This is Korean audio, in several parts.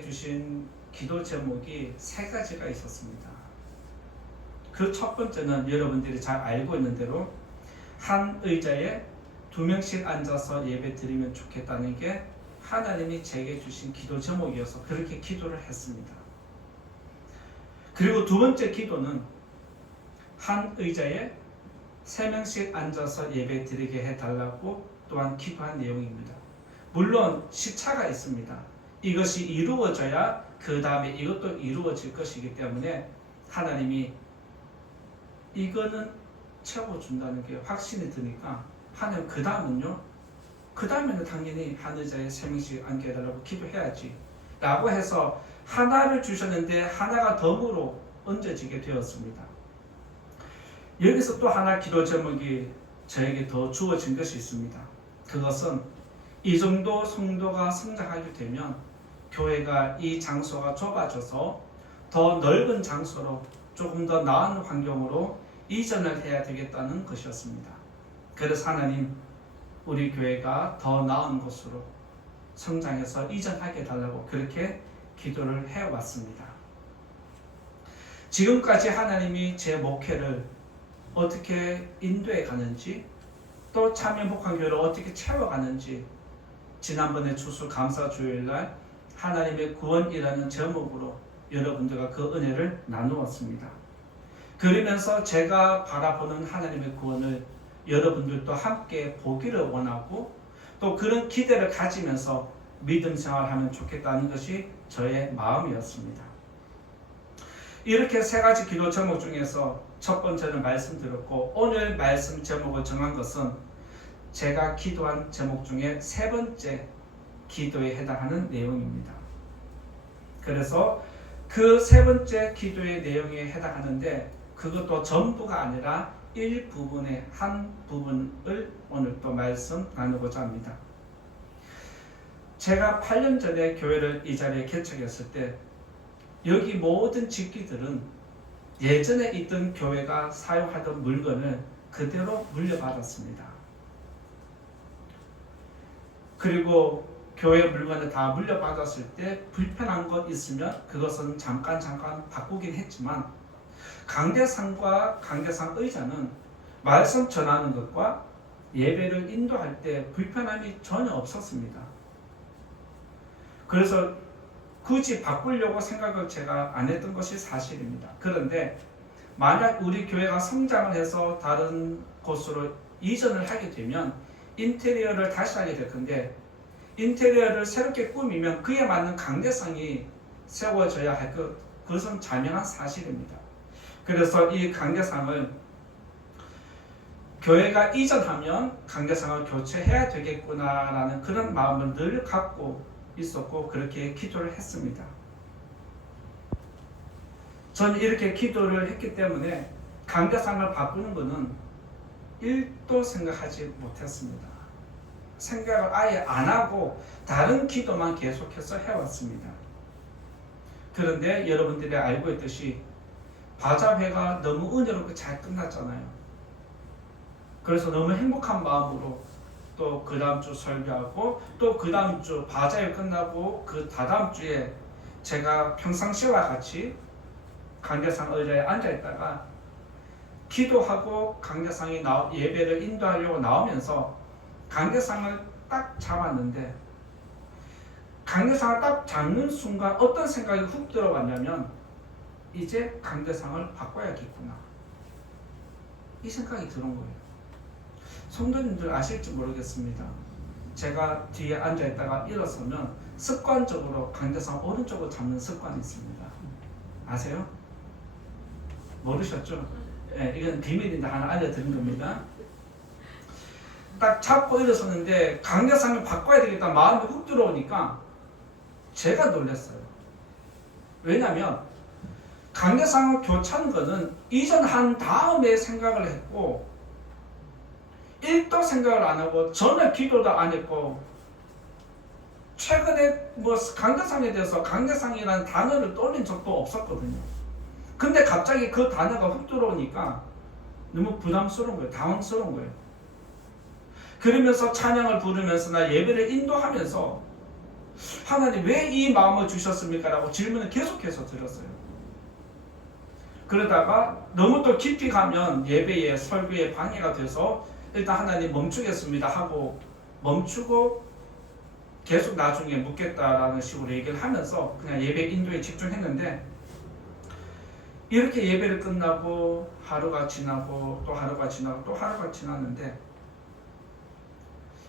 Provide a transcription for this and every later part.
주신 기도 제목이 세 가지가 있었습니다. 그 첫 번째는 여러분들이 잘 알고 있는 대로 한 의자에 2명씩 앉아서 예배 드리면 좋겠다는 게 하나님이 제게 주신 기도 제목이어서 그렇게 기도를 했습니다. 그리고 두 번째 기도는 한 의자에 3명씩 앉아서 예배 드리게 해달라고 또한 기도한 내용입니다. 물론 시차가 있습니다. 이것이 이루어져야 그 다음에 이것도 이루어질 것이기 때문에 하나님이 이거는 채워준다는 게 확신이 드니까 하나님 그 다음에는 당연히 한 의자에 3명씩 앉게 해달라고 기도해야지 라고 해서 하나를 주셨는데 하나가 덤으로 얹어지게 되었습니다. 여기서 또 하나 기도 제목이 저에게 더 주어진 것이 있습니다. 그것은 이 정도 성도가 성장하게 되면 교회가 이 장소가 좁아져서 더 넓은 장소로 조금 더 나은 환경으로 이전을 해야 되겠다는 것이었습니다. 그래서 하나님 우리 교회가 더 나은 곳으로 성장해서 이전하게 해달라고 그렇게 기도를 해왔습니다. 지금까지 하나님이 제 목회를 어떻게 인도해 가는지 또 참여복합교회를 어떻게 채워가는지 지난번에 추수 감사 주일날 하나님의 구원이라는 제목으로 여러분들과 그 은혜를 나누었습니다. 그러면서 제가 바라보는 하나님의 구원을 여러분들도 함께 보기를 원하고 또 그런 기대를 가지면서 믿음 생활하면 좋겠다는 것이 저의 마음이었습니다. 이렇게 세 가지 기도 제목 중에서 첫 번째는 말씀드렸고 오늘 말씀 제목을 정한 것은 제가 기도한 제목 중에 세 번째 기도에 해당하는 내용입니다. 그래서 그 세 번째 기도의 내용에 해당하는데 그것도 전부가 아니라 일부분의 한 부분을 오늘 또 말씀 나누고자 합니다. 제가 8년 전에 교회를 이 자리에 개척했을 때 여기 모든 집기들은 예전에 있던 교회가 사용하던 물건을 그대로 물려받았습니다. 그리고 교회 물건을 다 물려받았을 때 불편한 것 있으면 그것은 잠깐 바꾸긴 했지만 강대상과 강대상 의자는 말씀 전하는 것과 예배를 인도할 때 불편함이 전혀 없었습니다. 그래서 굳이 바꾸려고 생각을 제가 안 했던 것이 사실입니다. 그런데 만약 우리 교회가 성장을 해서 다른 곳으로 이전을 하게 되면 인테리어를 다시 하게 될 건데 인테리어를 새롭게 꾸미면 그에 맞는 강대상이 세워져야 할 그것은 자명한 사실입니다. 그래서 이 강대상을 교회가 이전하면 강대상을 교체해야 되겠구나라는 그런 마음을 늘 갖고 있었고 그렇게 기도를 했습니다. 저는 이렇게 기도를 했기 때문에 강대상을 바꾸는 것은 1도 생각하지 못했습니다. 생각을 아예 안 하고 다른 기도만 계속해서 해왔습니다. 그런데 여러분들이 알고 있듯이 바자회가 너무 은혜롭게 잘 끝났잖아요. 그래서 너무 행복한 마음으로 또 그 다음 주 설교하고 또 그 다음 주 바자회 끝나고 그 다다음 주에 제가 평상시와 같이 강대상 의자에 앉아있다가 기도하고 강대상이 예배를 인도하려고 나오면서 강대상을 딱 잡았는데 강대상을 딱 잡는 순간 어떤 생각이 훅 들어왔냐면 이제 강대상을 바꿔야겠구나 이 생각이 드는 거예요. 성도님들 아실지 모르겠습니다. 제가 뒤에 앉아있다가 일어서면 습관적으로 강대상 오른쪽을 잡는 습관이 있습니다. 아세요? 모르셨죠? 네, 이건 비밀인데 하나 알려드린 겁니다. 딱 잡고 일어섰는데 강대상을 바꿔야 되겠다 마음이 훅 들어오니까 제가 놀랐어요. 왜냐하면 강대상을 교체하는 것은 이전한 다음에 생각을 했고 1도 생각을 안 하고 전혀 기도도 안 했고 최근에 강대상에 대해서 강대상이라는 단어를 떠올린 적도 없었거든요. 근데 갑자기 그 단어가 훅 들어오니까 너무 부담스러운 거예요. 당황스러운 거예요. 그러면서 찬양을 부르면서나 예배를 인도하면서 하나님 왜 이 마음을 주셨습니까? 라고 질문을 계속해서 드렸어요. 그러다가 너무 또 깊이 가면 예배에 설교에 방해가 돼서 일단 하나님 멈추겠습니다 하고 멈추고 계속 나중에 묻겠다라는 식으로 얘기를 하면서 그냥 예배 인도에 집중했는데, 이렇게 예배를 끝나고 하루가 지나고 또 하루가 지나고 또 하루가 지났는데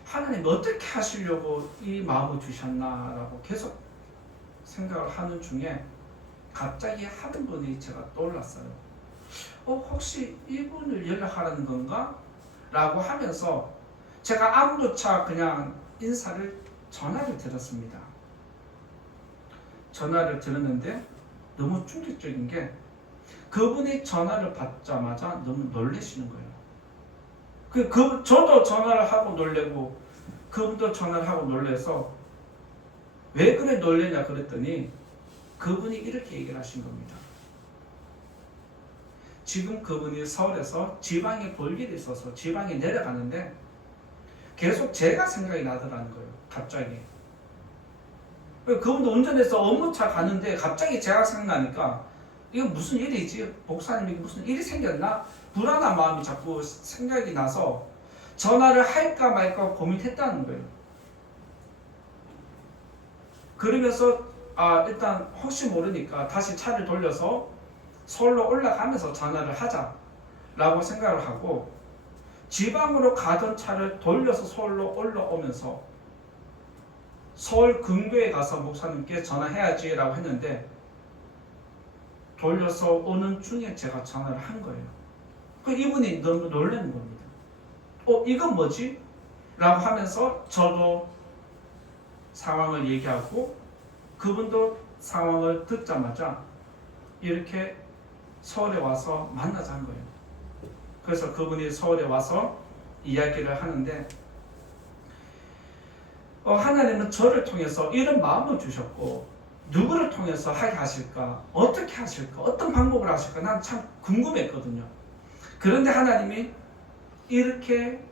하나님 어떻게 하시려고 이 마음을 주셨나라고 계속 생각을 하는 중에 갑자기 한 분이 제가 떠올랐어요. 혹시 이분을 연락하라는 건가? 라고 하면서 제가 안부차 그냥 전화를 드렸습니다. 전화를 드렸는데 너무 충격적인 게 그분이 전화를 받자마자 너무 놀라시는 거예요. 저도 전화를 하고 놀래고 그분도 전화를 하고 놀래서 왜 그래 놀래냐 그랬더니 그분이 이렇게 얘기를 하신 겁니다. 지금 그분이 서울에서 지방에 볼 일이 있어서 지방에 내려가는데 계속 제가 생각이 나더라는 거예요. 갑자기. 그분도 운전해서 업무차 가는데 갑자기 제가 생각나니까 이거 무슨 일이지? 목사님이 무슨 일이 생겼나? 불안한 마음이 자꾸 생각이 나서 전화를 할까 말까 고민했다는 거예요. 그러면서 일단 혹시 모르니까 다시 차를 돌려서 서울로 올라가면서 전화를 하자라고 생각을 하고 지방으로 가던 차를 돌려서 서울로 올라오면서 서울 근교에 가서 목사님께 전화해야지 라고 했는데 돌려서 오는 중에 제가 전화를 한 거예요. 이분이 너무 놀라는 겁니다. 이건 뭐지? 라고 하면서 저도 상황을 얘기하고 그분도 상황을 듣자마자 이렇게 서울에 와서 만나자 한 거예요. 그래서 그분이 서울에 와서 이야기를 하는데 하나님은 저를 통해서 이런 마음을 주셨고 누구를 통해서 하게 하실까? 어떻게 하실까? 어떤 방법을 하실까? 난 참 궁금했거든요. 그런데 하나님이 이렇게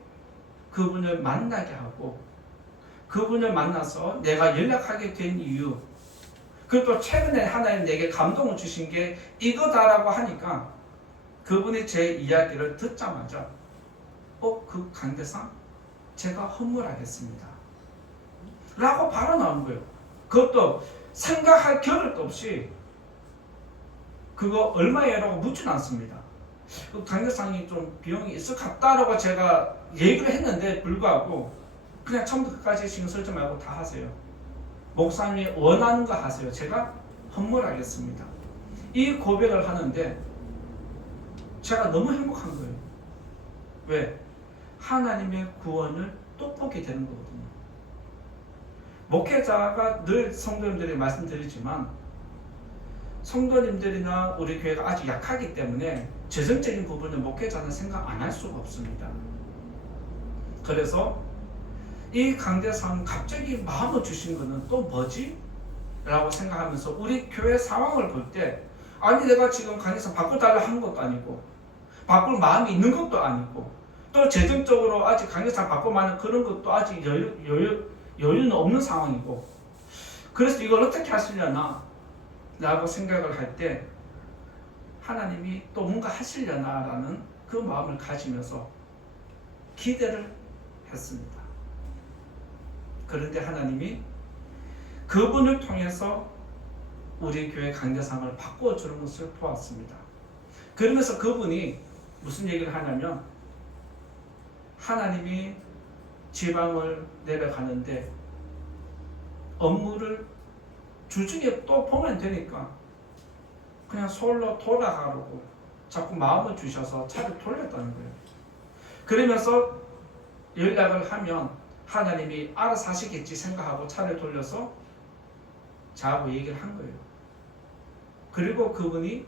그분을 만나게 하고 그분을 만나서 내가 연락하게 된 이유, 그리고 또 최근에 하나님 내게 감동을 주신 게 이거다라고 하니까 그분이 제 이야기를 듣자마자 그 강대상 제가 헌물하겠습니다 라고 바로 나온 거예요. 그것도 생각할 겨를도 없이 그거 얼마예요라고 묻지는 않습니다. 그 강대상이 좀 비용이 있을 것 같다라고 제가 얘기를 했는데 불구하고 그냥 처음부터 끝까지 신경 쓰지 말고 다 하세요. 목사님이 원하는 거 하세요. 제가 헌물하겠습니다. 이 고백을 하는데 제가 너무 행복한 거예요. 왜? 하나님의 구원을 또 보게 되는 거거든요. 목회자가 늘 성도님들이 말씀드리지만 성도님들이나 우리 교회가 아주 약하기 때문에 재정적인 부분을 목회자는 생각 안 할 수가 없습니다. 그래서 이 강대상 갑자기 마음을 주신 거는 또 뭐지? 라고 생각하면서 우리 교회 상황을 볼 때 아니 내가 지금 강대상 바꿔달라 한 것도 아니고 바꿀 마음이 있는 것도 아니고 또 재정적으로 아직 강대상 바꿀 만한 그런 것도 아직 여유는 없는 상황이고 그래서 이걸 어떻게 하시려나 라고 생각을 할 때 하나님이 또 뭔가 하시려나 라는 그 마음을 가지면서 기대를 했습니다. 그런데 하나님이 그분을 통해서 우리 교회 강대상을 바꾸어 주는 것을 보았습니다. 그러면서 그분이 무슨 얘기를 하냐면 하나님이 지방을 내려가는데 업무를 주중에 또 보면 되니까 그냥 서울로 돌아가려고 자꾸 마음을 주셔서 차를 돌렸다는 거예요. 그러면서 연락을 하면 하나님이 알아서 하시겠지 생각하고 차를 돌려서 저하고 얘기를 한 거예요. 그리고 그분이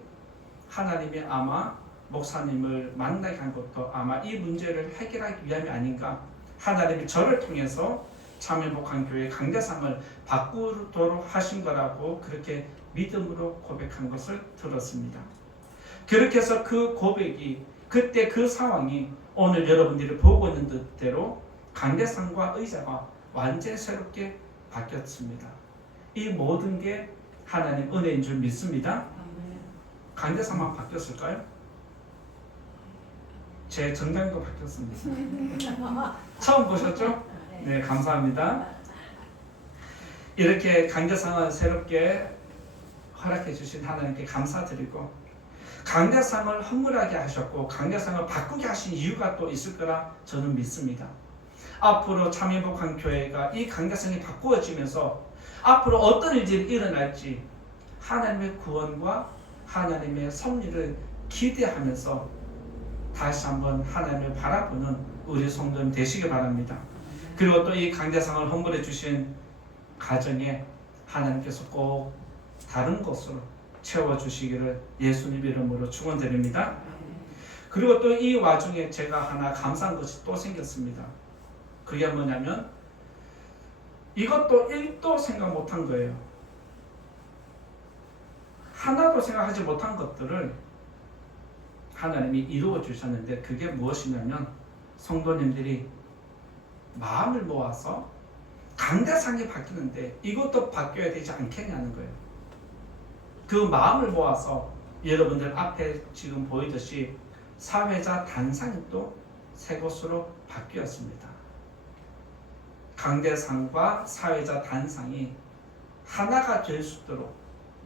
하나님이 아마 목사님을 만나게 한 것도 아마 이 문제를 해결하기 위함이 아닌가. 하나님이 저를 통해서 참여복한 교회 강대상을 바꾸도록 하신 거라고 그렇게 믿음으로 고백한 것을 들었습니다. 그렇게 해서 그 고백이 그때 그 상황이 오늘 여러분들이 보고 있는 뜻대로 강대상과 의자가 완전히 새롭게 바뀌었습니다. 이 모든 게 하나님 은혜인 줄 믿습니다. 강대상만 바뀌었을까요? 제 정장도 바뀌었습니다. 처음 보셨죠? 네, 감사합니다. 이렇게 강대상을 새롭게 허락해 주신 하나님께 감사드리고, 강대상을 허물하게 하셨고 강대상을 바꾸게 하신 이유가 또 있을 거라 저는 믿습니다. 앞으로 참여복한 교회가 이 강대상이 바꾸어지면서 앞으로 어떤 일들이 일어날지 하나님의 구원과 하나님의 섭리를 기대하면서 다시 한번 하나님을 바라보는 우리 성도님 되시기 바랍니다. 그리고 또 이 강대상을 헌물해 주신 가정에 하나님께서 꼭 다른 것으로 채워주시기를 예수님 이름으로 축원드립니다. 그리고 또 이 와중에 제가 하나 감사한 것이 또 생겼습니다. 그게 뭐냐면 이것도 1도 생각 못한 거예요. 하나도 생각하지 못한 것들을 하나님이 이루어 주셨는데, 그게 무엇이냐면 성도님들이 마음을 모아서 강대상이 바뀌는데 이것도 바뀌어야 되지 않겠냐는 거예요. 그 마음을 모아서 여러분들 앞에 지금 보이듯이 사회자 단상이 또 새 곳으로 바뀌었습니다. 강대상과 사회자 단상이 하나가 될 수 있도록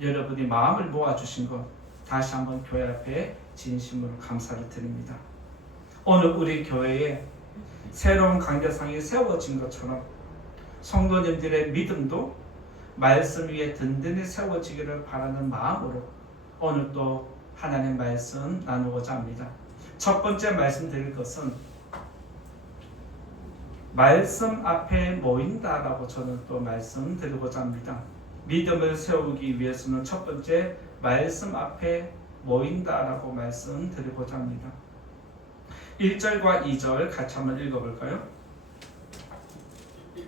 여러분이 마음을 모아주신 것 다시 한번 교회 앞에 진심으로 감사를 드립니다. 오늘 우리 교회에 새로운 강대상이 세워진 것처럼 성도님들의 믿음도 말씀 위에 든든히 세워지기를 바라는 마음으로 오늘 또 하나님 말씀 나누고자 합니다. 첫 번째 말씀드릴 것은 말씀 앞에 모인다라고 저는 또 말씀드리고자 합니다. 믿음을 세우기 위해서는 첫 번째 말씀 앞에 모인다라고 말씀드리고자 합니다. 1절과 2절 같이 한번 읽어볼까요?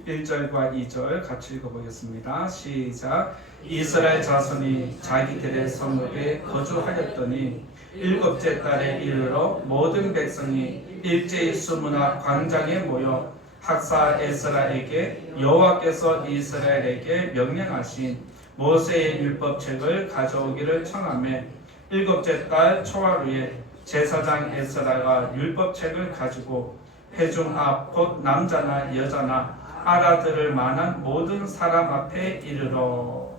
1절과 2절 같이 읽어보겠습니다. 시작. 이스라엘 자손이 자기들의 성읍에 거주하였더니 일곱째 달에 이르러 모든 백성이 일제히 수문화 광장에 모여 학사 에스라에게 여호와께서 이스라엘에게 명령하신 모세의 율법책을 가져오기를 청하매, 일곱째 달 초하루에 제사장 에스라가 율법책을 가지고 회중 앞 곧 남자나 여자나 알아들을 만한 모든 사람 앞에 이르러.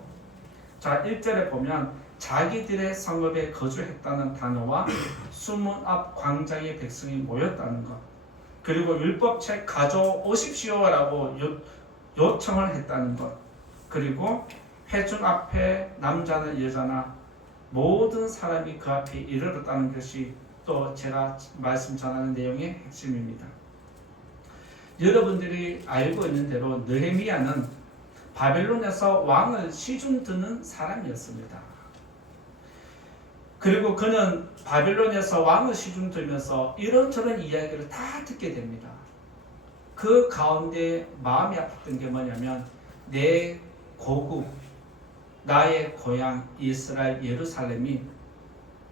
자, 1절에 보면 자기들의 성읍에 거주했다는 단어와 수문 앞 광장의 백성이 모였다는 것, 그리고 율법책 가져오십시오라고 요청을 했다는 것, 그리고 회중 앞에 남자나 여자나 모든 사람이 그 앞에 이르렀다는 것이 또 제가 말씀 전하는 내용의 핵심입니다. 여러분들이 알고 있는 대로 느헤미야는 바벨론에서 왕을 시중 드는 사람이었습니다. 그리고 그는 바벨론에서 왕을 시중 들면서 이런저런 이야기를 다 듣게 됩니다. 그 가운데 마음이 아팠던 게 뭐냐면 내 고국, 나의 고향 이스라엘 예루살렘이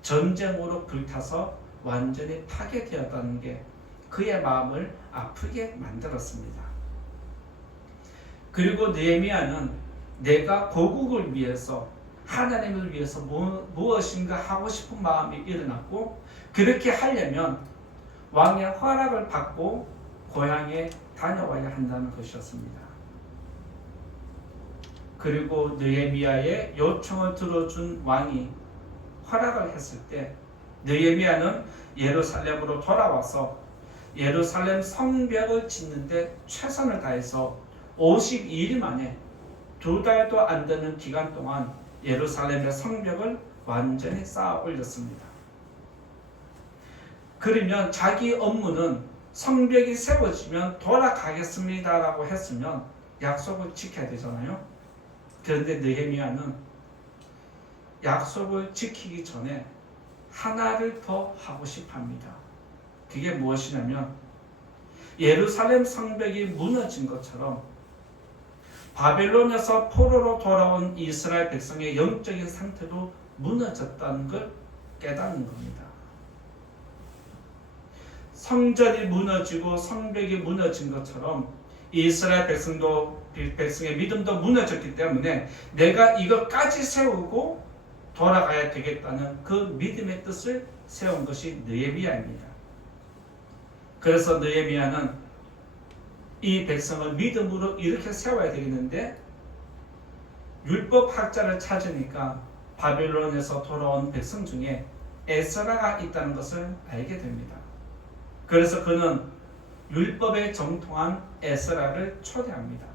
전쟁으로 불타서 완전히 파괴되었다는 게 그의 마음을 아프게 만들었습니다. 그리고 느헤미야는 내가 고국을 위해서, 하나님을 위해서 무엇인가 하고 싶은 마음이 일어났고, 그렇게 하려면 왕의 허락을 받고 고향에 다녀와야 한다는 것이었습니다. 그리고 느헤미야의 요청을 들어준 왕이 허락을 했을 때 느헤미야는 예루살렘으로 돌아와서 예루살렘 성벽을 짓는데 최선을 다해서 52일 만에 2달도 안 되는 기간 동안 예루살렘의 성벽을 완전히 쌓아 올렸습니다. 그러면 자기 업무는 성벽이 세워지면 돌아가겠습니다라고 했으면 약속을 지켜야 되잖아요. 그런데 느헤미야는 약속을 지키기 전에 하나를 더 하고 싶어 합니다. 그게 무엇이냐면 예루살렘 성벽이 무너진 것처럼 바벨론에서 포로로 돌아온 이스라엘 백성의 영적인 상태도 무너졌다는 걸 깨닫는 겁니다. 성전이 무너지고 성벽이 무너진 것처럼 이스라엘 백성도 백성의 믿음도 무너졌기 때문에 내가 이것까지 세우고 돌아가야 되겠다는 그 믿음의 뜻을 세운 것이 느헤미야입니다. 그래서 느헤미야는 이 백성을 믿음으로 이렇게 세워야 되겠는데 율법학자를 찾으니까 바벨론에서 돌아온 백성 중에 에스라가 있다는 것을 알게 됩니다. 그래서 그는 율법에 정통한 에스라를 초대합니다.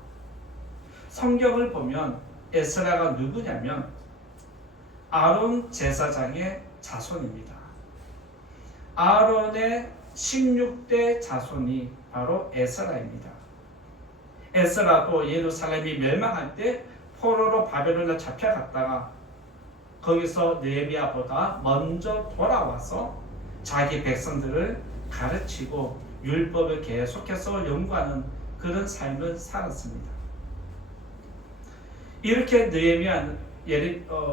성경을 보면 에스라가 누구냐면 아론 제사장의 자손입니다. 아론의 16대 자손이 바로 에스라입니다. 에스라도 예루살렘이 멸망할 때 포로로 바벨론에 잡혀갔다가 거기서 느헤미야보다 먼저 돌아와서 자기 백성들을 가르치고 율법을 계속해서 연구하는 그런 삶을 살았습니다. 이렇게 느헤미야,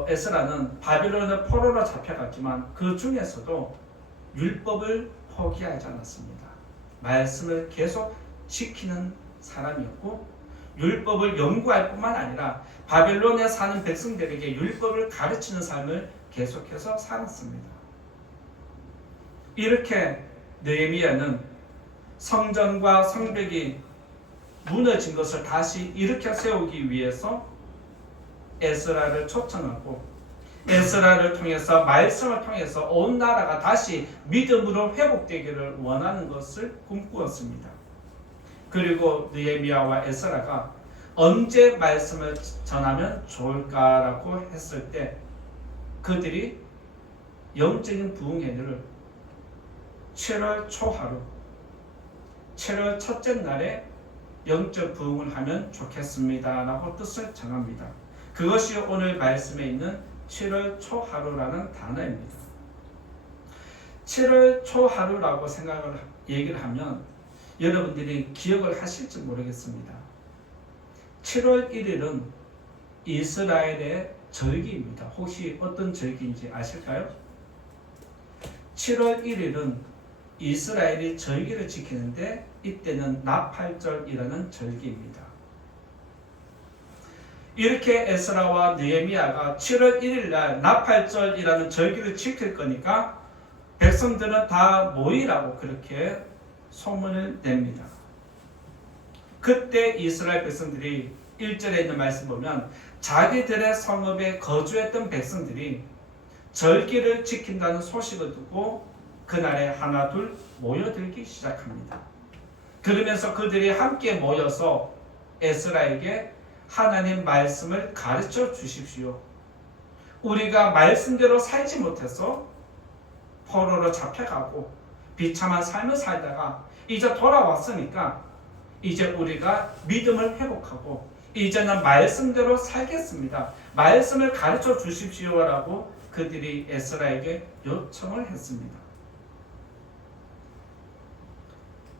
에스라는 바벨론의 포로로 잡혀갔지만 그 중에서도 율법을 포기하지 않았습니다. 말씀을 계속 지키는 사람이었고 율법을 연구할 뿐만 아니라 바벨론에 사는 백성들에게 율법을 가르치는 삶을 계속해서 살았습니다. 이렇게 느헤미야는 성전과 성벽이 무너진 것을 다시 일으켜 세우기 위해서 에스라를 초청하고 에스라를 통해서 말씀을 통해서 온 나라가 다시 믿음으로 회복되기를 원하는 것을 꿈꾸었습니다. 그리고 느헤미야와 에스라가 언제 말씀을 전하면 좋을까라고 했을 때 그들이 영적인 부흥회를 7월 초하루 7월 첫째 날에 영적 부흥을 하면 좋겠습니다 라고 뜻을 정합니다. 그것이 오늘 말씀에 있는 7월 초하루라는 단어입니다. 7월 초하루라고 얘기를 하면 여러분들이 기억을 하실지 모르겠습니다. 7월 1일은 이스라엘의 절기입니다. 혹시 어떤 절기인지 아실까요? 7월 1일은 이스라엘이 절기를 지키는데 이때는 나팔절이라는 절기입니다. 이렇게 에스라와 느헤미야가 7월 1일 날 나팔절이라는 절기를 지킬 거니까 백성들은 다 모이라고 그렇게 소문을 냅니다. 그때 이스라엘 백성들이 1절에 있는 말씀 보면 자기들의 성읍에 거주했던 백성들이 절기를 지킨다는 소식을 듣고 그날에 하나둘 모여들기 시작합니다. 그러면서 그들이 함께 모여서 에스라에게 하나님 말씀을 가르쳐 주십시오. 우리가 말씀대로 살지 못해서 포로로 잡혀가고 비참한 삶을 살다가 이제 돌아왔으니까 이제 우리가 믿음을 회복하고 이제는 말씀대로 살겠습니다. 말씀을 가르쳐 주십시오라고 그들이 에스라에게 요청을 했습니다.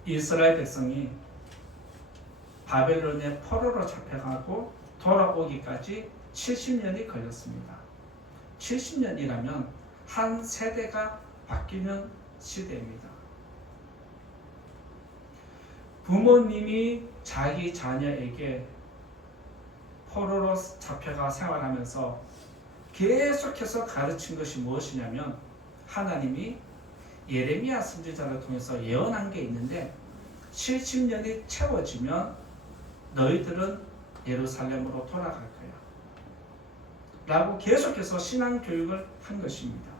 이스라엘 백성이 바벨론의 포로로 잡혀가고 돌아오기까지 70년이 걸렸습니다. 70년이라면 한 세대가 바뀌는 시대입니다. 부모님이 자기 자녀에게 포로로 잡혀가 생활하면서 계속해서 가르친 것이 무엇이냐면 하나님이 예레미야 선지자를 통해서 예언한 게 있는데 70년이 채워지면 너희들은 예루살렘으로 돌아갈 거야 라고 계속해서 신앙교육을 한 것입니다.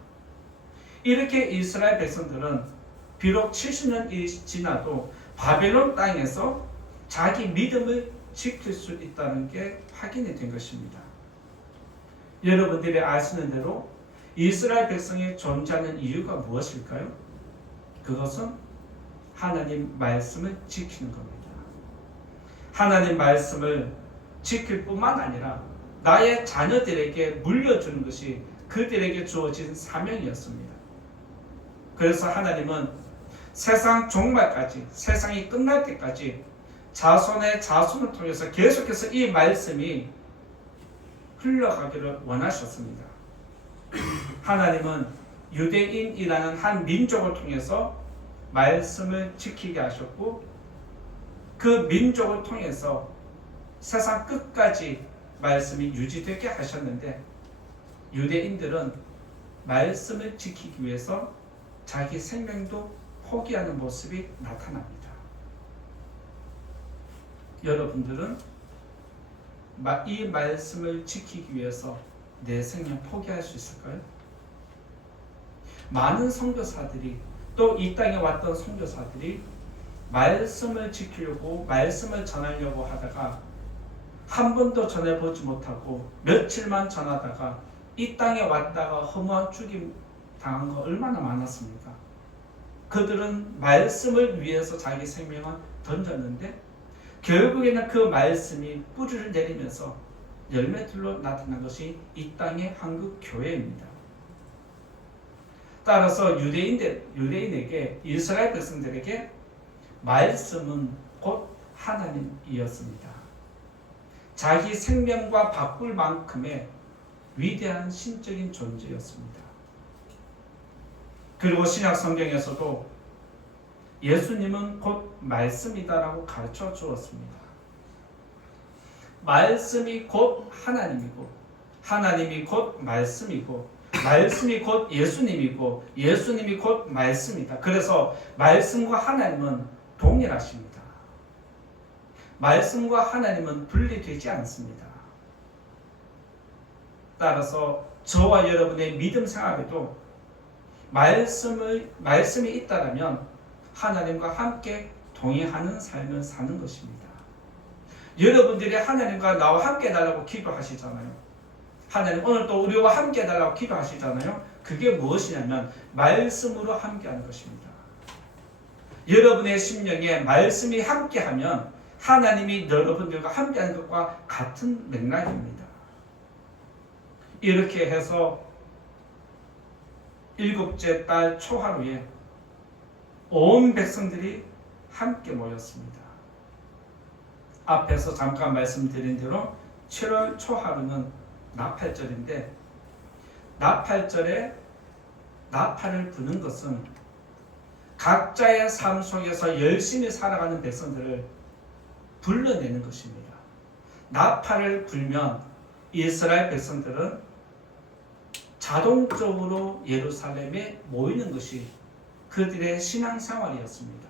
이렇게 이스라엘 백성들은 비록 70년이 지나도 바벨론 땅에서 자기 믿음을 지킬 수 있다는 게 확인이 된 것입니다. 여러분들이 아시는 대로 이스라엘 백성이 존재하는 이유가 무엇일까요? 그것은 하나님 말씀을 지키는 겁니다. 하나님 말씀을 지킬 뿐만 아니라 나의 자녀들에게 물려주는 것이 그들에게 주어진 사명이었습니다. 그래서 하나님은 세상 종말까지, 세상이 끝날 때까지 자손의 자손을 통해서 계속해서 이 말씀이 흘러가기를 원하셨습니다. 하나님은 유대인이라는 한 민족을 통해서 말씀을 지키게 하셨고 그 민족을 통해서 세상 끝까지 말씀이 유지되게 하셨는데 유대인들은 말씀을 지키기 위해서 자기 생명도 포기하는 모습이 나타납니다. 여러분들은 이 말씀을 지키기 위해서 내 생명 포기할 수 있을까요? 많은 선교사들이 또 이 땅에 왔던 선교사들이 말씀을 지키려고 말씀을 전하려고 하다가 한 번도 전해보지 못하고 며칠만 전하다가 이 땅에 왔다가 허무한 죽임 당한 거 얼마나 많았습니까? 그들은 말씀을 위해서 자기 생명을 던졌는데 결국에는 그 말씀이 뿌리를 내리면서 열매들로 나타난 것이 이 땅의 한국 교회입니다. 따라서 유대인에게 이스라엘 백성들에게 말씀은 곧 하나님이었습니다. 자기 생명과 바꿀 만큼의 위대한 신적인 존재였습니다. 그리고 신약 성경에서도 예수님은 곧 말씀이다라고 가르쳐 주었습니다. 말씀이 곧 하나님이고 하나님이 곧 말씀이고 말씀이 곧 예수님이고 예수님이 곧 말씀이다. 그래서 말씀과 하나님은 동일하십니다. 말씀과 하나님은 분리되지 않습니다. 따라서 저와 여러분의 믿음 생활에도 말씀이 있다라면 하나님과 함께 동행하는 삶을 사는 것입니다. 여러분들이 하나님과 나와 함께 해달라고 기도하시잖아요. 하나님 오늘 또 우리와 함께 해달라고 기도하시잖아요. 그게 무엇이냐면 말씀으로 함께하는 것입니다. 여러분의 심령에 말씀이 함께하면 하나님이 여러분들과 함께하는 것과 같은 맥락입니다. 이렇게 해서 7째 달 초하루에 온 백성들이 함께 모였습니다. 앞에서 잠깐 말씀드린 대로 7월 초하루는 나팔절인데 나팔절에 나팔을 부는 것은 각자의 삶 속에서 열심히 살아가는 백성들을 불러내는 것입니다. 나팔을 불면 이스라엘 백성들은 자동적으로 예루살렘에 모이는 것이 그들의 신앙생활이었습니다.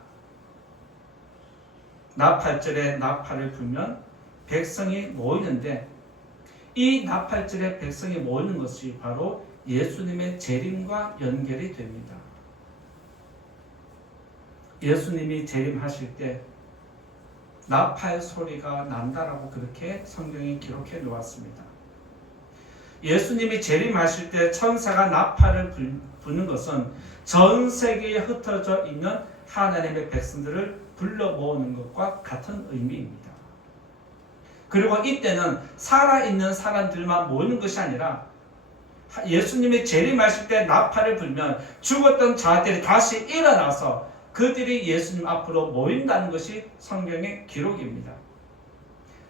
나팔절에 나팔을 불면 백성이 모이는데 이 나팔절에 백성이 모이는 것이 바로 예수님의 재림과 연결이 됩니다. 예수님이 재림하실 때 나팔 소리가 난다라고 그렇게 성경에 기록해 놓았습니다. 예수님이 재림하실 때 천사가 나팔을 부는 것은 전 세계에 흩어져 있는 하나님의 백성들을 불러 모으는 것과 같은 의미입니다. 그리고 이때는 살아있는 사람들만 모이는 것이 아니라 예수님이 재림하실 때 나팔을 불면 죽었던 자들이 다시 일어나서 그들이 예수님 앞으로 모인다는 것이 성경의 기록입니다.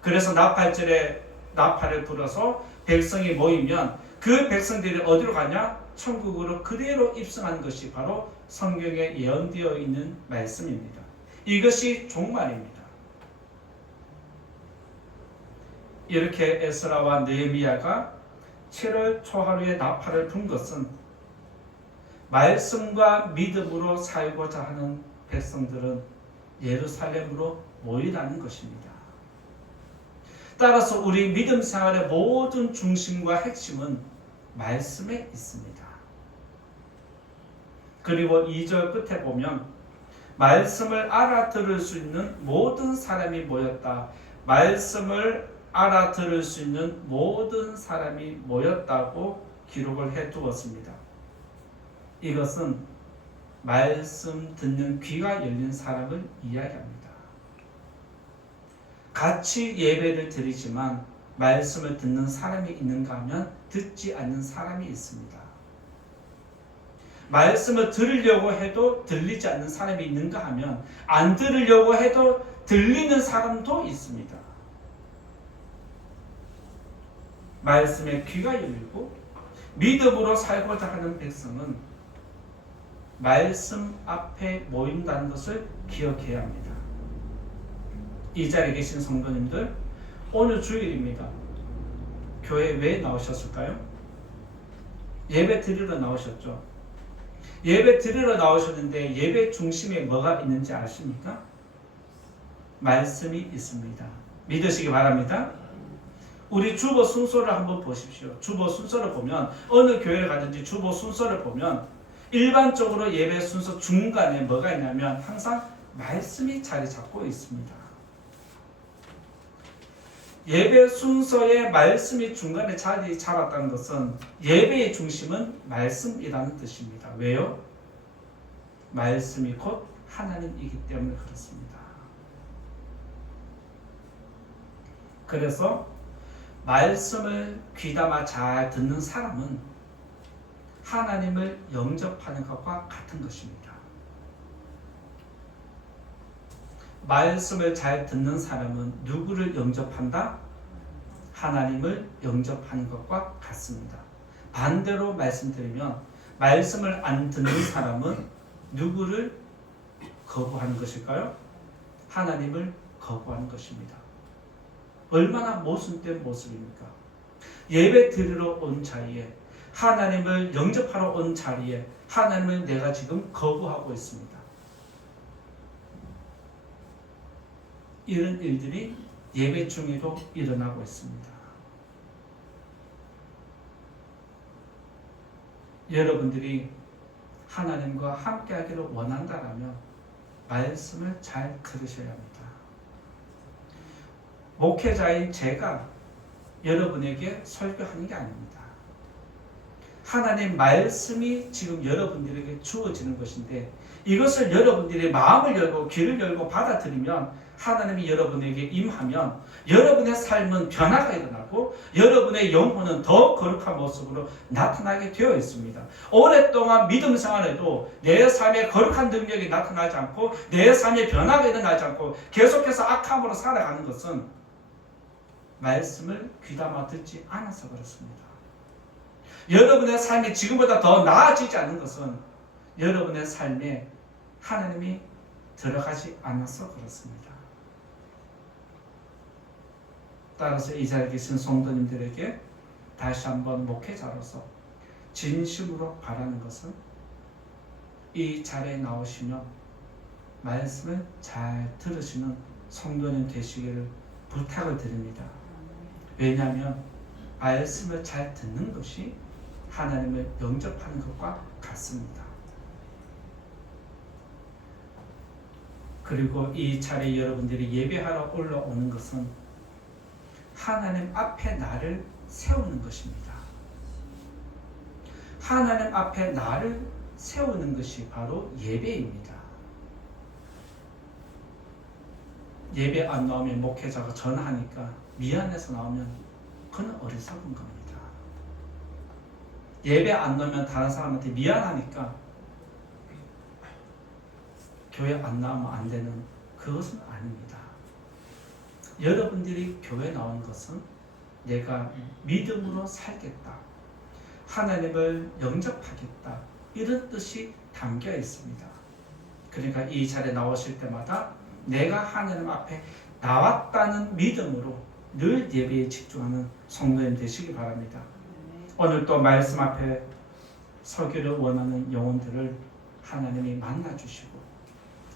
그래서 나팔절에 나팔을 불어서 백성이 모이면 그 백성들이 어디로 가냐? 천국으로 그대로 입성하는 것이 바로 성경에 예언되어 있는 말씀입니다. 이것이 종말입니다. 이렇게 에스라와 느헤미야가 7월 초하루에 나팔을 분 것은 말씀과 믿음으로 살고자 하는 백성들은 예루살렘으로 모이라는 것입니다. 따라서 우리 믿음 생활의 모든 중심과 핵심은 말씀에 있습니다. 그리고 2절 끝에 보면 말씀을 알아들을 수 있는 모든 사람이 모였다. 말씀을 알아들을 수 있는 모든 사람이 모였다고 기록을 해두었습니다. 이것은 말씀 듣는 귀가 열린 사람을 이야기합니다. 같이 예배를 드리지만 말씀을 듣는 사람이 있는가 하면 듣지 않는 사람이 있습니다. 말씀을 들으려고 해도 들리지 않는 사람이 있는가 하면 안 들으려고 해도 들리는 사람도 있습니다. 말씀에 귀가 열리고 믿음으로 살고자 하는 백성은 말씀 앞에 모인다는 것을 기억해야 합니다. 이 자리에 계신 성도님들, 오늘 주일입니다. 교회 왜 나오셨을까요? 예배 드리러 나오셨죠. 예배 드리러 나오셨는데 예배 중심에 뭐가 있는지 아십니까? 말씀이 있습니다. 믿으시기 바랍니다. 우리 주보 순서를 한번 보십시오. 주보 순서를 보면 어느 교회를 가든지 주보 순서를 보면 일반적으로 예배 순서 중간에 뭐가 있냐면 항상 말씀이 자리 잡고 있습니다. 예배 순서에 말씀이 중간에 자리 잡았다는 것은 예배의 중심은 말씀이라는 뜻입니다. 왜요? 말씀이 곧 하나님이기 때문에 그렇습니다. 그래서 말씀을 귀담아 잘 듣는 사람은 하나님을 영접하는 것과 같은 것입니다. 말씀을 잘 듣는 사람은 누구를 영접한다? 하나님을 영접하는 것과 같습니다. 반대로 말씀드리면 말씀을 안 듣는 사람은 누구를 거부하는 것일까요? 하나님을 거부하는 것입니다. 얼마나 모순된 모습입니까? 예배 드리러 온 자리에 하나님을 영접하러 온 자리에 하나님을 내가 지금 거부하고 있습니다. 이런 일들이 예배 중에도 일어나고 있습니다. 여러분들이 하나님과 함께 하기를 원한다면 말씀을 잘 들으셔야 합니다. 목회자인 제가 여러분에게 설교하는 게 아닙니다. 하나님 말씀이 지금 여러분들에게 주어지는 것인데 이것을 여러분들이 마음을 열고 귀를 열고 받아들이면 하나님이 여러분에게 임하면 여러분의 삶은 변화가 일어나고 여러분의 영혼은 더 거룩한 모습으로 나타나게 되어 있습니다. 오랫동안 믿음 생활에도 내 삶에 거룩한 능력이 나타나지 않고 내 삶에 변화가 일어나지 않고 계속해서 악함으로 살아가는 것은 말씀을 귀담아 듣지 않아서 그렇습니다. 여러분의 삶이 지금보다 더 나아지지 않는 것은 여러분의 삶에 하나님이 들어가지 않아서 그렇습니다. 따라서 이 자리에 계신 성도님들에게 다시 한번 목회자로서 진심으로 바라는 것은 이 자리에 나오시면 말씀을 잘 들으시는 성도님 되시기를 부탁을 드립니다. 왜냐하면 말씀을 잘 듣는 것이 하나님을 영접하는 것과 같습니다. 그리고 이 자리에 여러분들이 예배하러 올라오는 것은 하나님 앞에 나를 세우는 것입니다. 하나님 앞에 나를 세우는 것이 바로 예배입니다. 예배 안 나오면 목회자가 전화하니까 미안해서 나오면 그건 어리석은 겁니다. 예배 안 나오면 다른 사람한테 미안하니까 교회 안 나오면 안 되는 그것은 아닙니다. 여러분들이 교회 나온 것은 내가 믿음으로 살겠다, 하나님을 영접하겠다, 이런 뜻이 담겨 있습니다. 그러니까 이 자리에 나오실 때마다 내가 하나님 앞에 나왔다는 믿음으로 늘 예배에 집중하는 성도님 되시기 바랍니다. 오늘 또 말씀 앞에 서기를 원하는 영혼들을 하나님이 만나주시고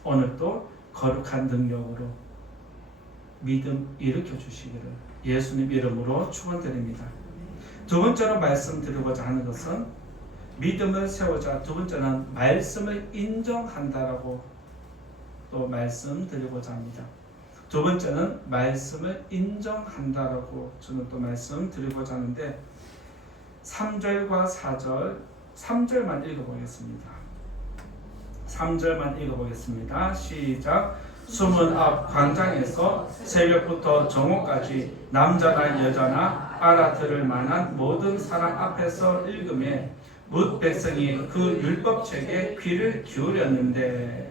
오늘 또 거룩한 능력으로 믿음 일으켜 주시기를 예수님 이름으로 축원드립니다. 두 번째로 말씀드리고자 하는 것은 믿음을 세우자. 두 번째는 말씀을 인정한다라고 또 말씀드리고자 합니다. 두 번째는 말씀을 인정한다라고 저는 또 말씀드리고자 하는데 3절과 4절 3절만 읽어보겠습니다. 3절만 읽어보겠습니다. 시작. 수문 앞 광장에서 새벽부터 정오까지 남자나 여자나 알아들을 만한 모든 사람 앞에서 읽음에 뭇 백성이 그 율법책에 귀를 기울였는데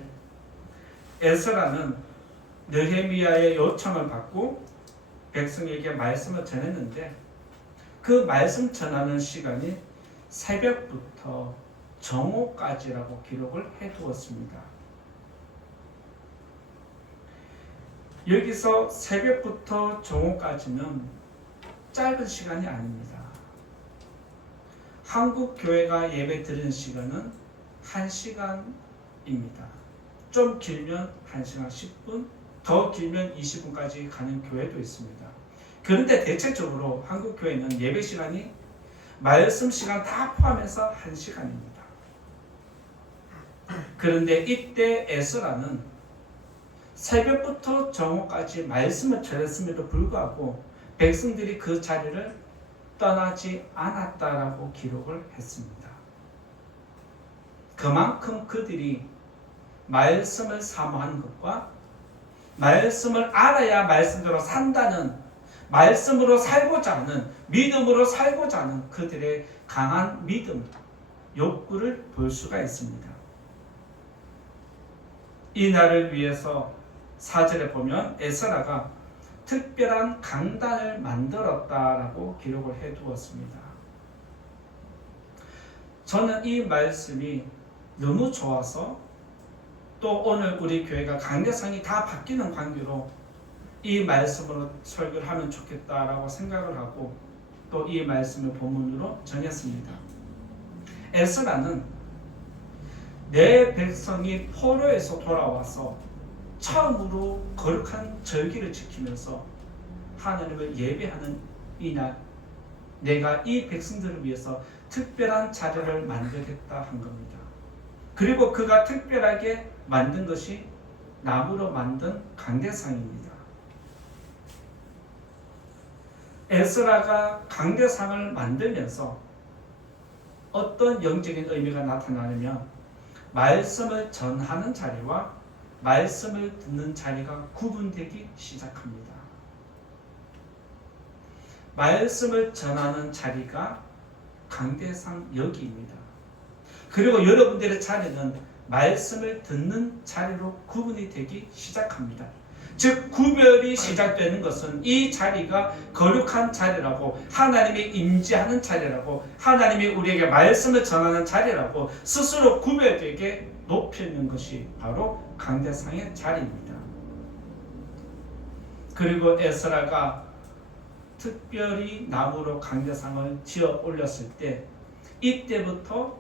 에스라는 느헤미야의 요청을 받고 백성에게 말씀을 전했는데 그 말씀 전하는 시간이 새벽부터 정오까지라고 기록을 해두었습니다. 여기서 새벽부터 정오까지는 짧은 시간이 아닙니다. 한국 교회가 예배 드리는 시간은 1시간입니다. 좀 길면 1시간 10분, 더 길면 20분까지 가는 교회도 있습니다. 그런데 대체적으로 한국 교회는 예배 시간이 말씀 시간 다 포함해서 1시간입니다. 그런데 이때 에스라는 새벽부터 정오까지 말씀을 전했음에도 불구하고 백성들이 그 자리를 떠나지 않았다라고 기록을 했습니다. 그만큼 그들이 말씀을 사모하는 것과 말씀을 알아야 말씀대로 산다는, 말씀으로 살고자 하는, 믿음으로 살고자 하는 그들의 강한 믿음, 욕구를 볼 수가 있습니다. 이 날을 위해서 4절에 보면 에스라가 특별한 강단을 만들었다라고 기록을 해두었습니다. 저는 이 말씀이 너무 좋아서 또 오늘 우리 교회가 강대상이 다 바뀌는 관계로 이 말씀으로 설교를 하면 좋겠다라고 생각을 하고 또 이 말씀을 본문으로 정했습니다. 에스라는 내 백성이 포로에서 돌아와서 처음으로 거룩한 절기를 지키면서 하나님을 예배하는 이날, 내가 이 백성들을 위해서 특별한 자리를 만들겠다 한 겁니다. 그리고 그가 특별하게 만든 것이 나무로 만든 강대상입니다. 에스라가 강대상을 만들면서 어떤 영적인 의미가 나타나냐면 말씀을 전하는 자리와 말씀을 듣는 자리가 구분되기 시작합니다. 말씀을 전하는 자리가 강대상 여기입니다. 그리고 여러분들의 자리는 말씀을 듣는 자리로 구분이 되기 시작합니다. 즉 구별이 시작되는 것은 이 자리가 거룩한 자리라고, 하나님이 임재하는 자리라고, 하나님이 우리에게 말씀을 전하는 자리라고 스스로 구별되게 높이는 것이 바로 강대상의 자리입니다. 그리고 에스라가 특별히 나무로 강대상을 지어 올렸을 때 이때부터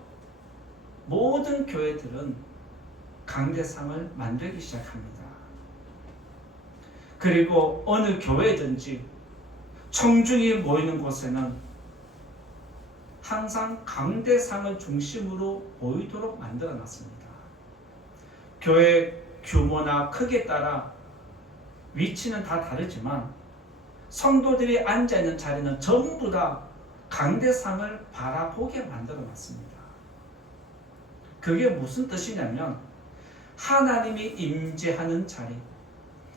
모든 교회들은 강대상을 만들기 시작합니다. 그리고 어느 교회든지 청중이 모이는 곳에는 항상 강대상을 중심으로 보이도록 만들어 놨습니다. 교회 규모나 크기에 따라 위치는 다 다르지만 성도들이 앉아있는 자리는 전부 다 강대상을 바라보게 만들어 놨습니다. 그게 무슨 뜻이냐면 하나님이 임재하는 자리,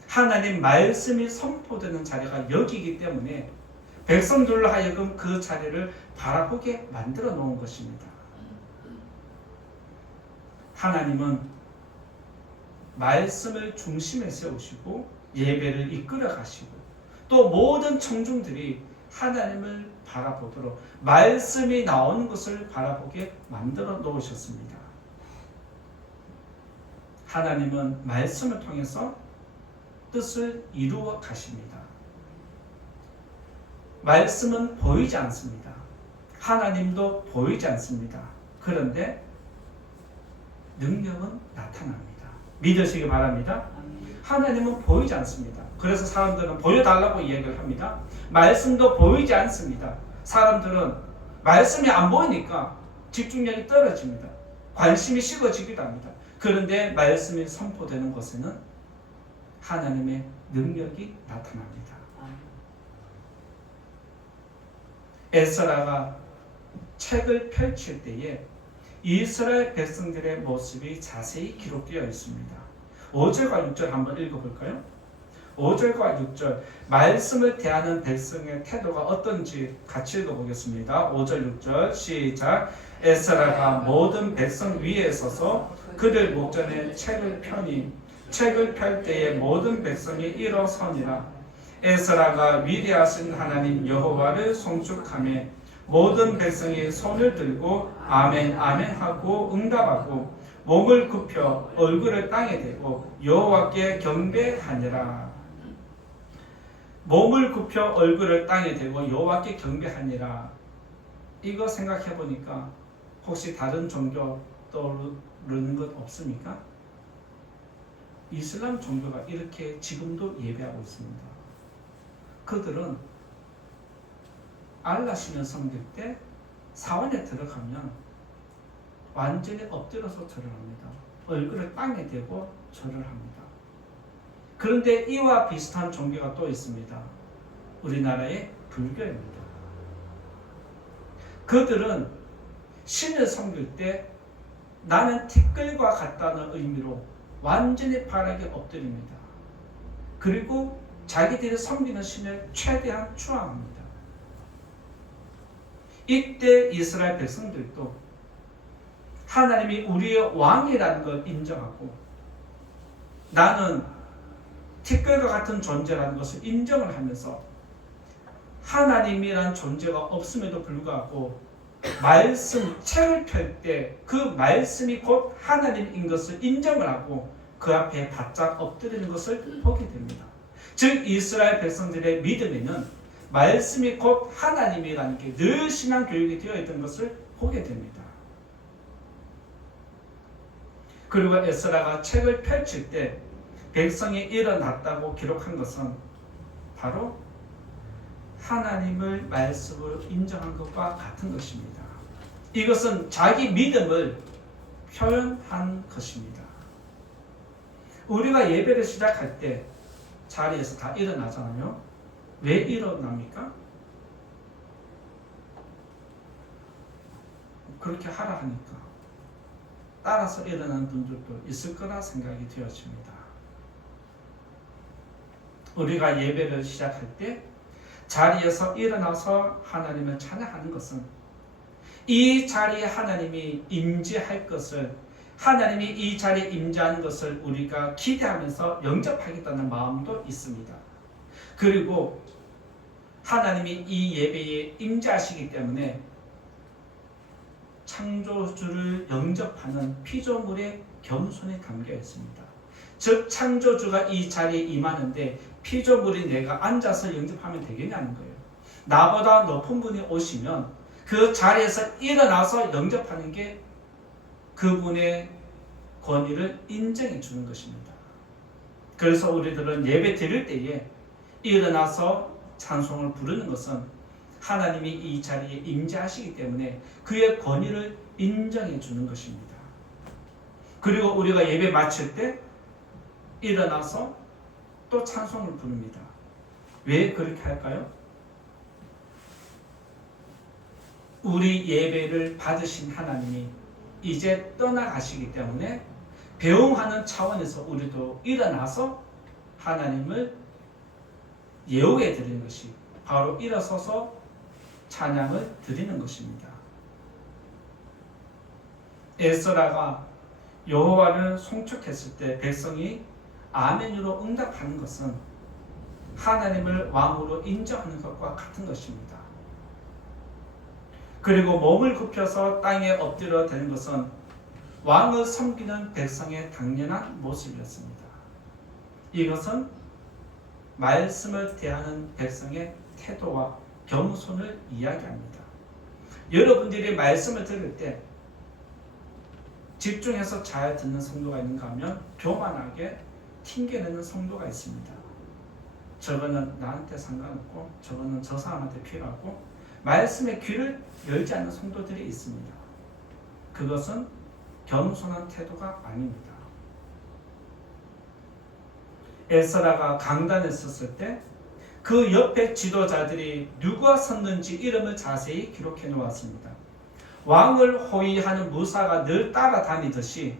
하나님 말씀이 선포되는 자리가 여기이기 때문에 백성들로 하여금 그 자리를 바라보게 만들어 놓은 것입니다. 하나님은 말씀을 중심에 세우시고 예배를 이끌어 가시고 또 모든 청중들이 하나님을 바라보도록 말씀이 나오는 것을 바라보게 만들어 놓으셨습니다. 하나님은 말씀을 통해서 뜻을 이루어 가십니다. 말씀은 보이지 않습니다. 하나님도 보이지 않습니다. 그런데 능력은 나타납니다. 믿으시기 바랍니다. 하나님은 보이지 않습니다. 그래서 사람들은 보여달라고 이야기를 합니다. 말씀도 보이지 않습니다. 사람들은 말씀이 안 보이니까 집중력이 떨어집니다. 관심이 식어지기도 합니다. 그런데 말씀이 선포되는 것에는 하나님의 능력이 나타납니다. 에스라가 책을 펼칠 때에 이스라엘 백성들의 모습이 자세히 기록되어 있습니다. 5절과 6절 한번 읽어볼까요? 5절과 6절 말씀을 대하는 백성의 태도가 어떤지 같이 읽어보겠습니다. 5절 6절 시작. 에스라가 모든 백성 위에 서서 그들 목전에 책을 펴니 책을 펼 때에 모든 백성이 일어서니라. 에스라가 위대하신 하나님 여호와를 송축하며 모든 백성이 손을 들고 아멘 아멘 하고 응답하고 몸을 굽혀 얼굴을 땅에 대고 여호와께 경배하니라. 몸을 굽혀 얼굴을 땅에 대고 여호와께 경배하니라. 이거 생각해 보니까 혹시 다른 종교 떠오르는 것 없습니까? 이슬람 종교가 이렇게 지금도 예배하고 있습니다. 그들은 알라 신을 섬길 때 사원에 들어가면 완전히 엎드려서 절을 합니다. 얼굴을 땅에 대고 절을 합니다. 그런데 이와 비슷한 종교가 또 있습니다. 우리나라의 불교입니다. 그들은 신을 섬길 때 나는 티끌과 같다는 의미로 완전히 바닥에 엎드립니다. 그리고 자기들이 섬기는 신을 최대한 추앙합니다. 이때 이스라엘 백성들도 하나님이 우리의 왕이라는 걸 인정하고 나는 티끌과 같은 존재라는 것을 인정을 하면서 하나님이란 존재가 없음에도 불구하고 말씀, 책을 펼 때 그 말씀이 곧 하나님인 것을 인정을 하고 그 앞에 바짝 엎드리는 것을 보게 됩니다. 즉 이스라엘 백성들의 믿음에는 말씀이 곧 하나님이라는 게 늘 신앙 교육이 되어 있던 것을 보게 됩니다. 그리고 에스라가 책을 펼칠 때 백성이 일어났다고 기록한 것은 바로 하나님을 말씀으로 인정한 것과 같은 것입니다. 이것은 자기 믿음을 표현한 것입니다. 우리가 예배를 시작할 때 자리에서 다 일어나잖아요. 왜 일어납니까? 그렇게 하라 하니까 따라서 일어나는 분들도 있을 거라 생각이 되어집니다. 우리가 예배를 시작할 때 자리에서 일어나서 하나님을 찬양하는 것은 이 자리에 하나님이 임재할 것을, 하나님이 이 자리에 임재하는 것을 우리가 기대하면서 영접하겠다는 마음도 있습니다. 그리고 하나님이 이 예배에 임재하시기 때문에 창조주를 영접하는 피조물의 겸손이 담겨 있습니다. 즉 창조주가 이 자리에 임하는데 피조물이 내가 앉아서 영접하면 되겠냐는 거예요. 나보다 높은 분이 오시면 그 자리에서 일어나서 영접하는 게 그분의 권위를 인정해 주는 것입니다. 그래서 우리들은 예배 드릴 때에 일어나서 찬송을 부르는 것은 하나님이 이 자리에 임재하시기 때문에 그의 권위를 인정해 주는 것입니다. 그리고 우리가 예배 마칠 때 일어나서 또 찬송을 부릅니다. 왜 그렇게 할까요? 우리 예배를 받으신 하나님이 이제 떠나가시기 때문에 배웅하는 차원에서 우리도 일어나서 하나님을 예우해 드리는 것이 바로 일어서서 찬양을 드리는 것입니다. 에스라가 여호와를 송축했을 때 백성이 아멘으로 응답하는 것은 하나님을 왕으로 인정하는 것과 같은 것입니다. 그리고 몸을 굽혀서 땅에 엎드려 대는 것은 왕을 섬기는 백성의 당연한 모습이었습니다. 이것은 말씀을 대하는 백성의 태도와 겸손을 이야기합니다. 여러분들이 말씀을 들을 때 집중해서 잘 듣는 성도가 있는가 하면 교만하게 튕겨내는 성도가 있습니다. 저거는 나한테 상관없고 저거는 저 사람한테 필요하고 말씀의 귀를 열지 않는 성도들이 있습니다. 그것은 겸손한 태도가 아닙니다. 에스라가 강단에 섰을 때 그 옆에 지도자들이 누가 섰는지 이름을 자세히 기록해 놓았습니다. 왕을 호위하는 무사가 늘 따라다니듯이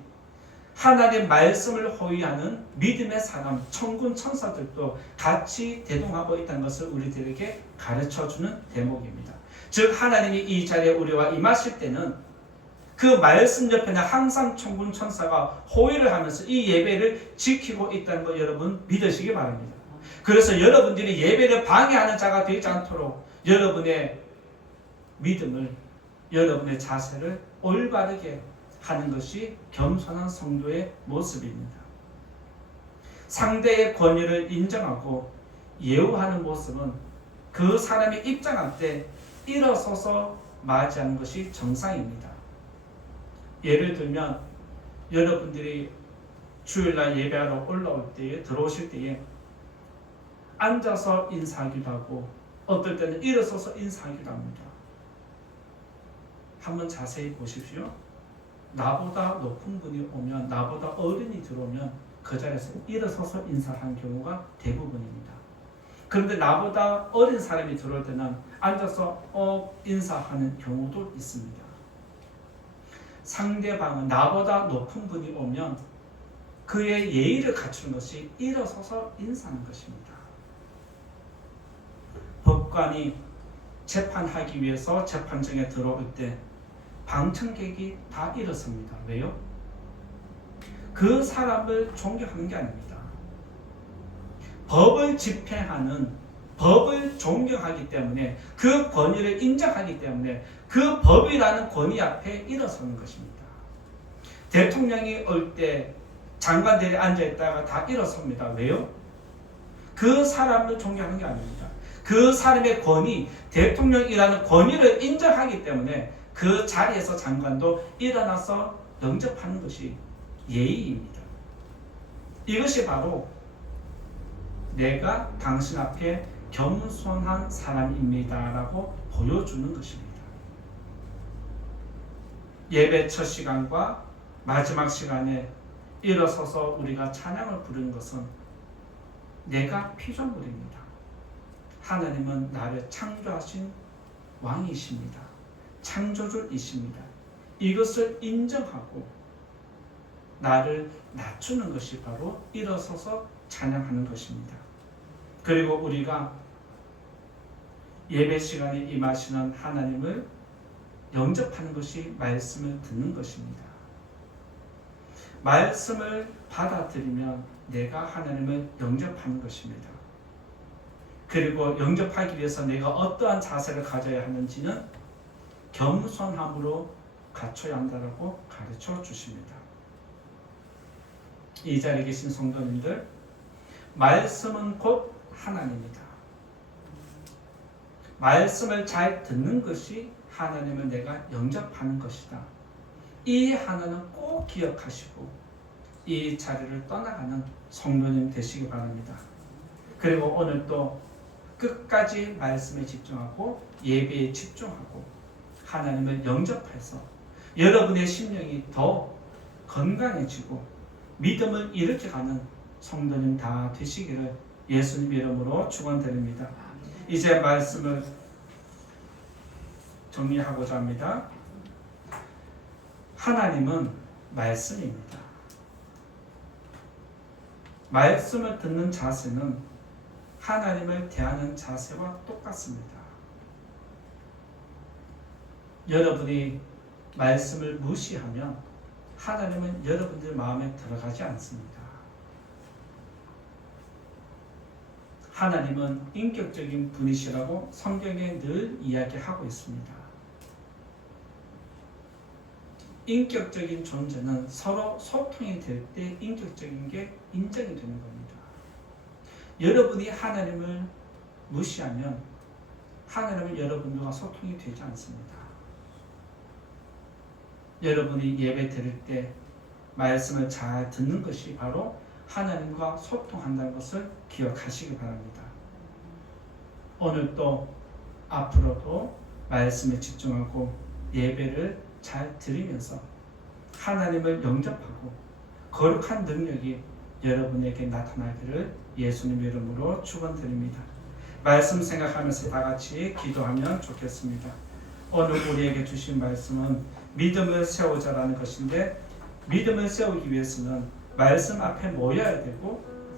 하나님의 말씀을 호위하는 믿음의 사람, 천군 천사들도 같이 대동하고 있다는 것을 우리들에게 가르쳐주는 대목입니다. 즉 하나님이 이 자리에 우리와 임하실 때는 그 말씀 옆에는 항상 천군 천사가 호위를 하면서 이 예배를 지키고 있다는 것 여러분 믿으시기 바랍니다. 그래서 여러분들이 예배를 방해하는 자가 되지 않도록 여러분의 믿음을, 여러분의 자세를 올바르게 하는 것이 겸손한 성도의 모습입니다. 상대의 권위를 인정하고 예우하는 모습은 그 사람이 입장할 때 일어서서 맞이하는 것이 정상입니다. 예를 들면 여러분들이 주일날 예배하러 올라올 때에 들어오실 때에 앉아서 인사하기도 하고 어떨 때는 일어서서 인사하기도 합니다. 한번 자세히 보십시오. 나보다 높은 분이 오면, 나보다 어른이 들어오면 그 자리에서 일어서서 인사하는 경우가 대부분입니다. 그런데 나보다 어린 사람이 들어올 때는 앉아서 인사하는 경우도 있습니다. 상대방은 나보다 높은 분이 오면 그의 예의를 갖추는 것이 일어서서 인사하는 것입니다. 법관이 재판하기 위해서 재판정에 들어올 때 방청객이 다 일어섭니다. 왜요? 그 사람을 존경하는 게 아닙니다. 법을 집행하는, 법을 존경하기 때문에, 그 권위를 인정하기 때문에 그 법이라는 권위 앞에 일어서는 것입니다. 대통령이 올 때 장관들이 앉아있다가 다 일어섭니다. 왜요? 그 사람을 존경하는 게 아닙니다. 그 사람의 권위, 대통령이라는 권위를 인정하기 때문에 그 자리에서 장관도 일어나서 영접하는 것이 예의입니다. 이것이 바로 내가 당신 앞에 겸손한 사람입니다 라고 보여주는 것입니다. 예배 첫 시간과 마지막 시간에 일어서서 우리가 찬양을 부르는 것은 내가 피조물입니다. 하나님은 나를 창조하신 왕이십니다. 창조주이십니다. 이것을 인정하고 나를 낮추는 것이 바로 일어서서 찬양하는 것입니다. 그리고 우리가 예배 시간에 임하시는 하나님을 영접하는 것이 말씀을 듣는 것입니다. 말씀을 받아들이면 내가 하나님을 영접하는 것입니다. 그리고 영접하기 위해서 내가 어떠한 자세를 가져야 하는지는 겸손함으로 갖춰야 한다고 가르쳐 주십니다. 이 자리에 계신 성도님들, 말씀은 곧 하나님이다. 말씀을 잘 듣는 것이 하나님을 내가 영접하는 것이다. 이 하나는 꼭 기억하시고 이 자리를 떠나가는 성도님 되시기 바랍니다. 그리고 오늘 또 끝까지 말씀에 집중하고 예배에 집중하고 하나님을 영접해서 여러분의 심령이 더 건강해지고 믿음을 일으켜가는 성도님 다 되시기를 예수님 이름으로 축원드립니다. 이제 말씀을 정리하고자 합니다. 하나님은 말씀입니다. 말씀을 듣는 자세는 하나님을 대하는 자세와 똑같습니다. 여러분이 말씀을 무시하면 하나님은 여러분들 마음에 들어가지 않습니다. 하나님은 인격적인 분이시라고 성경에 늘 이야기하고 있습니다. 인격적인 존재는 서로 소통이 될 때 인격적인 게 인정이 되는 겁니다. 여러분이 하나님을 무시하면 하나님은 여러분과 소통이 되지 않습니다. 여러분이 예배 드릴 때 말씀을 잘 듣는 것이 바로 하나님과 소통한다는 것을 기억하시기 바랍니다. 오늘도 앞으로도 말씀에 집중하고 예배를 잘 드리면서 하나님을 영접하고 거룩한 능력이 여러분에게 나타나기를 예수님 이름으로 축원드립니다. 말씀 생각하면서 다 같이 기도하면 좋겠습니다. 오늘 우리에게 주신 말씀은 믿음을 세우자라는 것인데 믿음을 세우기 위해서는 말씀 앞에 모여야 되고